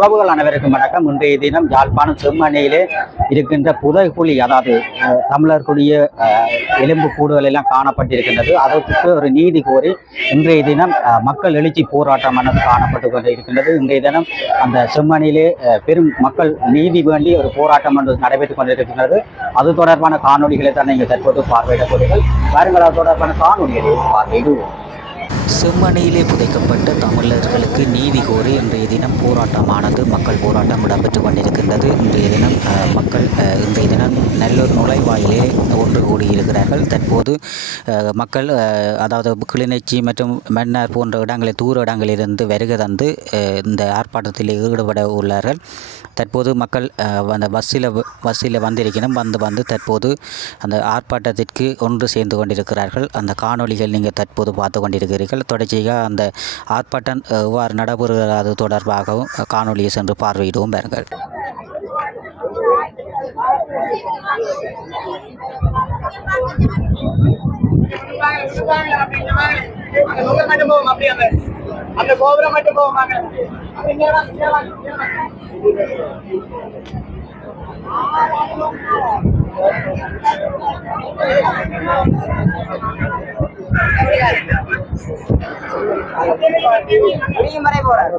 உறவுகள் அனைவருக்கும் வணக்கம். இன்றைய தினம் யாழ்ப்பாணம் செம்மணியிலே இருக்கின்ற புதைக்குழி அதாவது தமிழர்களுடைய எலும்பு கூடுகள் எல்லாம் காணப்பட்டிருக்கின்றது. அதற்கு ஒரு நீதி கோரி இன்றைய தினம் மக்கள் எழுச்சி போராட்டமானது காணப்பட்டு கொண்டு இருக்கின்றது இன்றைய தினம் அந்த செம்மணியிலே பெரும் மக்கள் நீதி வேண்டி ஒரு போராட்டம் என்று நடைபெற்றுக் கொண்டிருக்கின்றது. அது தொடர்பான காணொலிகளை தான் நீங்கள் தற்போது பார்வையிடப் போறீர்கள் வாருங்கள் அது தொடர்பான காணொளிகளை பார்வையிடுவோம். செம்மணியிலே புதைக்கப்பட்ட தமிழர்களுக்கு நீதி கோரி இன்றைய தினம் போராட்டமானது. மக்கள் போராட்டம் இடம்பெற்று கொண்டிருக்கின்றது. இன்றைய தினம் மக்கள் இன்றைய தினம் நல்லூர் நுழைவாயிலே ஒன்று கூடியிருக்கிறார்கள். தற்போது மக்கள் அதாவது கிளிநொச்சி மற்றும் மன்னார் போன்ற இடங்களில் தூர இடங்களிலிருந்து வருகை தந்து இந்த ஆர்ப்பாட்டத்தில் ஈடுபட உள்ளார்கள். தற்போது மக்கள் அந்த பஸ்ஸில் பஸ்ஸில் வந்திருக்கணும் வந்து வந்து தற்போது அந்த ஆர்ப்பாட்டத்திற்கு ஒன்று சேர்ந்து கொண்டிருக்கிறார்கள். அந்த காணொளிகள் நீங்கள் தற்போது பார்த்து கொண்டிருக்கிறீர்கள். தொடர்ச்சியாக அந்த ஆர்ப்பாட்டம் எவ்வாறு நடைபெறுகிறது தொடர்பாகவும் காணொலியை சென்று பார்வையிடுவோம் பாருங்கள். அந்த கோபுரம் மட்டும் போவாங்க மறை போறாரு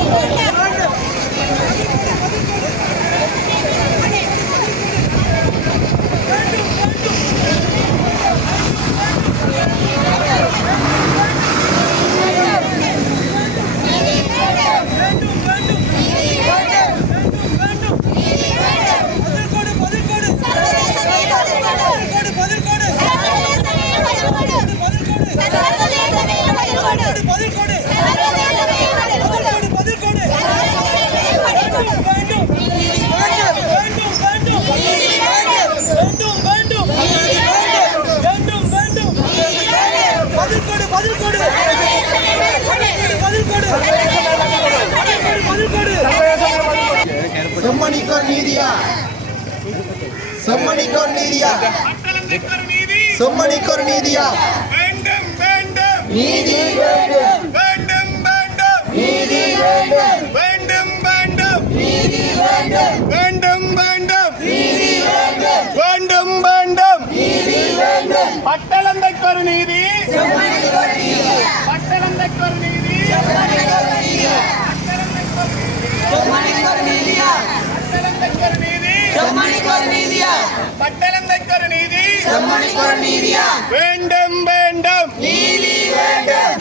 Thank you. செம்மணிக்கோர் நீதியா? செம்மணிக்கோர் நீதியா? செம்மணிக்கோர் நீதியா? நீதி வேண்டும். வேண்டும் வேண்டும். நீதி வேண்டும். வேண்டும் வேண்டும். நீதி வேண்டும். வேண்டும் வேண்டும் நீதி. வேண்டும் வேண்டும் வேண்டும் நீதி. வேண்டும் பட்டளந்தைக்கு ஒரு நீதி. செம்மணிக்கோர் நீதியா பட்டளந்தைக்கு ஒரு நீதி. செம்மணிக்கோர் நீதியா செம்மணிக்கோர் நீதியா நீதி. செம்மணிக்கோர் நீதியா? நீதி. செம்மணிக்கோர் நீதியா? வேண்டும் வேண்டும். நீதி வேண்டும்.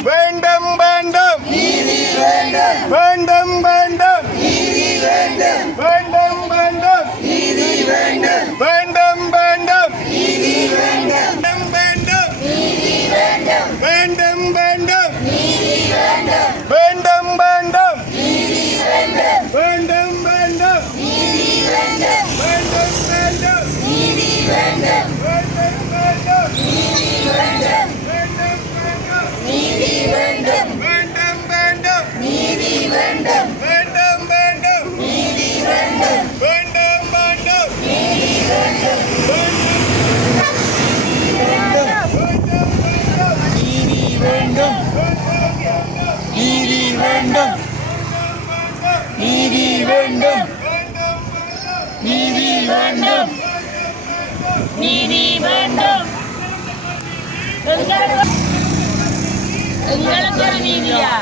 வேண்டும். நீதி வேண்டும். எங்களுக்கு ஒரு நீதியா?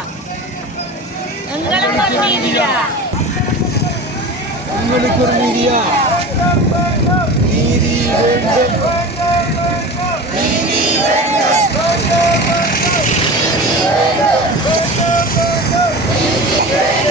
எங்களுக்கு ஒரு நீதியா? உங்களுக்கு ஒரு நீதியா? நீதி வேண்டும். வேண்டும்.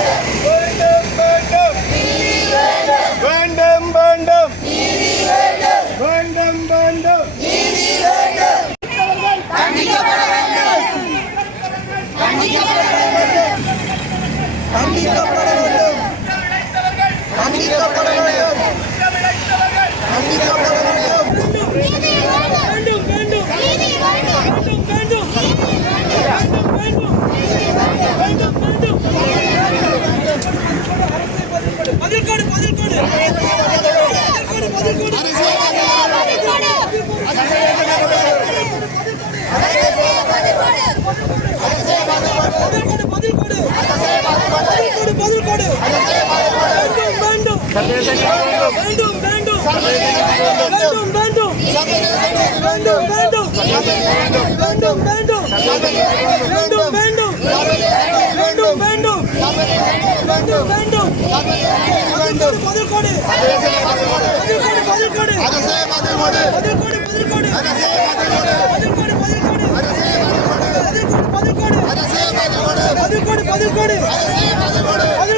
பதில் கோடு பதில் கோடு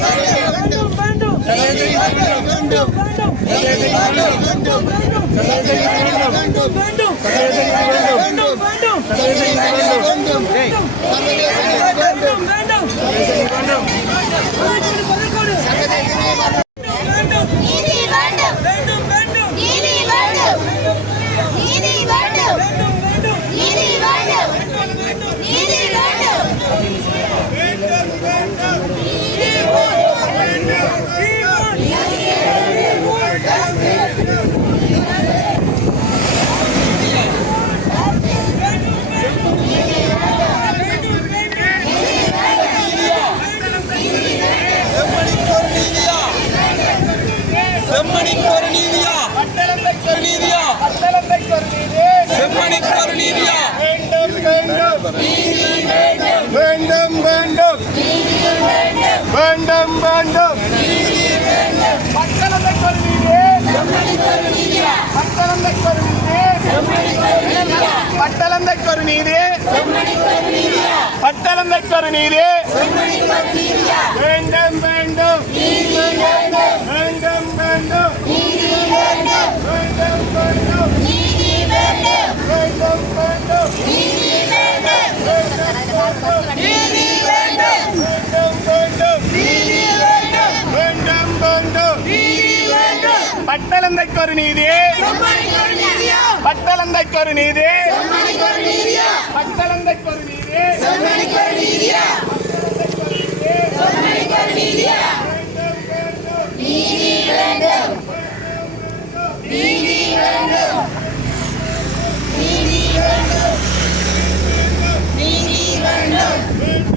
செம்மணிக்கு ஒரு நீதியா? பட்டணத்துக்கு நீதியா? பட்டணத்துக்கு ஒரு நீதி. செம்மணிக்கு ஒரு நீதியா? வேண்டும் வேண்டும். வேண்டும் வேண்டும். வேண்டும் வேண்டும். பட்டணத்துக்கு ஒரு நீதி. செம்மணிக்கு ஒரு நீதியா பட்டணத்துக்கு ஒரு வேண்டும் வேண்டும். வேண்டும் பட்டலந்தைக்கு ஒரு நீதி. பட்டலந்தைக்கு ஒரு நீதி. பட்டலந்தைக்கு நீதி. வேண்டும் நீதி வேண்டும். lên lên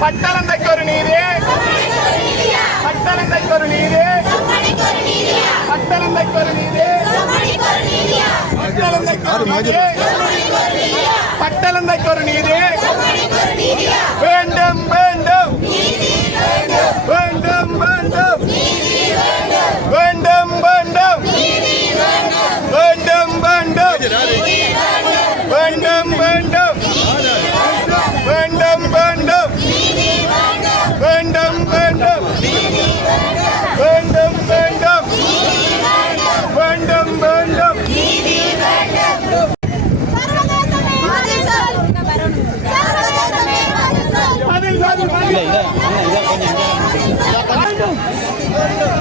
பட்டளந்தைக்கு ஒரு நீரே பட்டளந்தைக்கு ஒரு நீரே பட்டளந்தைக்கு ஒரு நீரே பட்டளந்தைக்கு ஒரு நீரே வேண்டும் வேண்டும். வேண்டும் வேண்டும். இல்ல இல்ல அண்ணா இத கொஞ்சம் வேண்டும்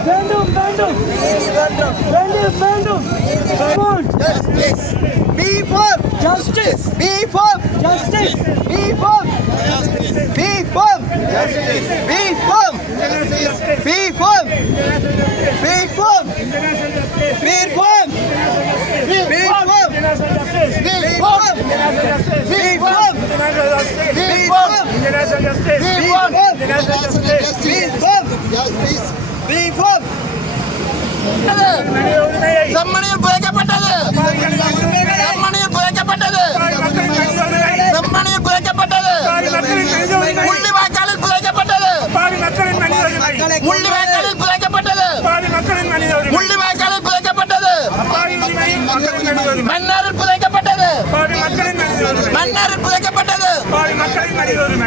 வேண்டும் வேண்டும் வேண்டும் வேண்டும் justice be for justice be for justice be for justice be for justice be for justice be for be for be for be for be for be for International justice. We want international justice. We want justice. We want. செம்மணியில் புதைக்கப்பட்டது செம்மணியில் புதைக்கப்பட்டது செம்மணியில் புதைக்கப்பட்டது Mulli வாய்க்காலில் புதைக்கப்பட்டது முள்ளி வாய்க்காலில் புதைக்கப்பட்டது முள்ளி வாய்க்காலில் புதைக்கப்பட்டது மன்னாரில் புதைக்கப்பட்டது மன்னாரில் புதைக்கப்பட்டது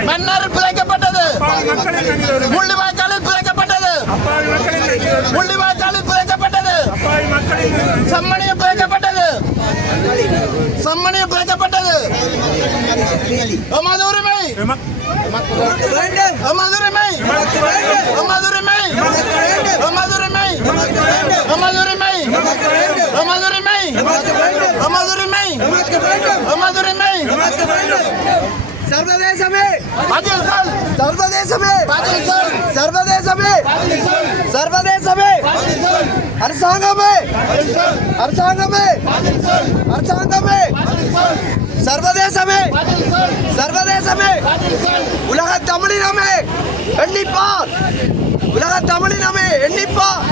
மன்னாரில் புதைக்கப்பட்டது முள்ளிவாய்க்காலில் புதைக்கப்பட்டது முள்ளிவாய்க்காலில் புதைக்கப்பட்டது சம்மணியில் புதைக்கப்பட்டது சம்மணியில் புதைக்கப்பட்டது எமது உரிமை. எமது உரிமை. எமது உரிமை. எமது உரிமை. எமது உரிமை. எமது உரிமை. எமது உரிமை. எமது உரிமை. சர்வதேசமே பதில் சர்வதேசமே! சர்வதேசமே! சர்வதேசமே! சர்வதேசமே! அரசாங்கமே! அரசாங்கமே! அரசாங்கமே! சர்வதேசமே! சர்வதேசமே! உலக தமிழினமே! எண்ணிப்பார்! உலக தமிழினமே! எண்ணிப்பார்!